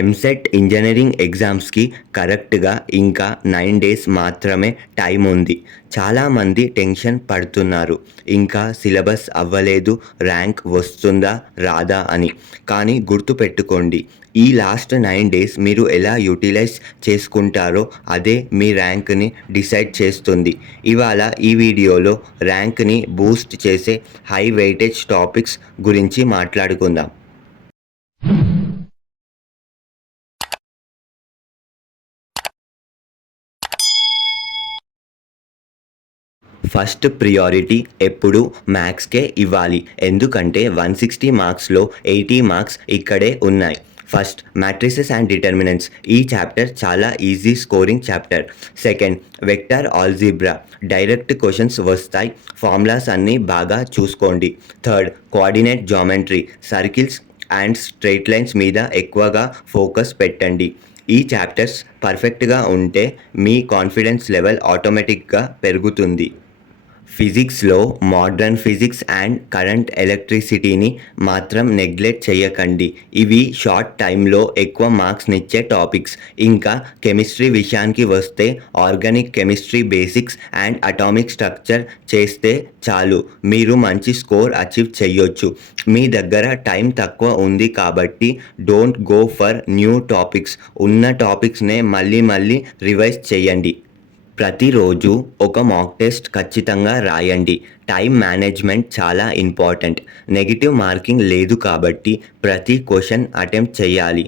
EAMCET engineering ఎగ్జామ్స్కి కరెక్ట్గా ఇంకా 9 డేస్ మాత్రమే టైం ఉంది. చాలామంది టెన్షన్ పడుతున్నారు, ఇంకా సిలబస్ అవ్వలేదు, ర్యాంక్ వస్తుందా రాదా అని. కానీ గుర్తుపెట్టుకోండి, ఈ లాస్ట్ 9 డేస్ మీరు ఎలా యూటిలైజ్ చేసుకుంటారో అదే మీ ర్యాంక్ని డిసైడ్ చేస్తుంది. ఇవాళ ఈ వీడియోలో ర్యాంక్ని బూస్ట్ చేసే హై వెయిటేజ్ టాపిక్స్ గురించి మాట్లాడుకుందాం. ఫస్ట్ ప్రియారిటీ ఎప్పుడు మ్యాథ్స్కే ఇవ్వాలి, ఎందుకంటే 160 మార్క్స్లో 80 మార్క్స్ ఇక్కడే ఉన్నాయి. First, matrices and determinants. ఈ చాప్టర్ చాలా easy scoring chapter. Second, vector algebra. Direct questions వస్తాయి, ఫార్ములాస్ అన్నీ బాగా చూసుకోండి. Third, coordinate geometry. Circles and straight lines మీద ఎక్కువగా ఫోకస్ పెట్టండి. ఈ చాప్టర్స్ పర్ఫెక్ట్గా ఉంటే మీ కాన్ఫిడెన్స్ లెవెల్ ఆటోమేటిక్గా పెరుగుతుంది. ఫిజిక్స్లో మోడర్న్ ఫిజిక్స్ అండ్ కరెంట్ ఎలక్ట్రిసిటీని మాత్రం నెగ్లెక్ట్ చేయకండి. ఇవి షార్ట్ టైంలో ఎక్కువ మార్క్స్నిచ్చే టాపిక్స్. ఇంకా కెమిస్ట్రీ విషయానికి వస్తే organic chemistry basics and atomic structure చేస్తే చాలు, మీరు మంచి స్కోర్ అచీవ్ చేయొచ్చు. మీ దగ్గర టైం తక్కువ ఉంది కాబట్టి don't go for new topics. ఉన్న టాపిక్స్నే మళ్ళీ రివైజ్ చేయండి. ప్రతిరోజు ఒక మాక్ టెస్ట్ ఖచ్చితంగా రాయండి. టైం మేనేజ్మెంట్ చాలా ఇంపార్టెంట్. నెగిటివ్ మార్కింగ్ లేదు కాబట్టి ప్రతి క్వశ్చన్ అటెంప్ట్ చేయాలి.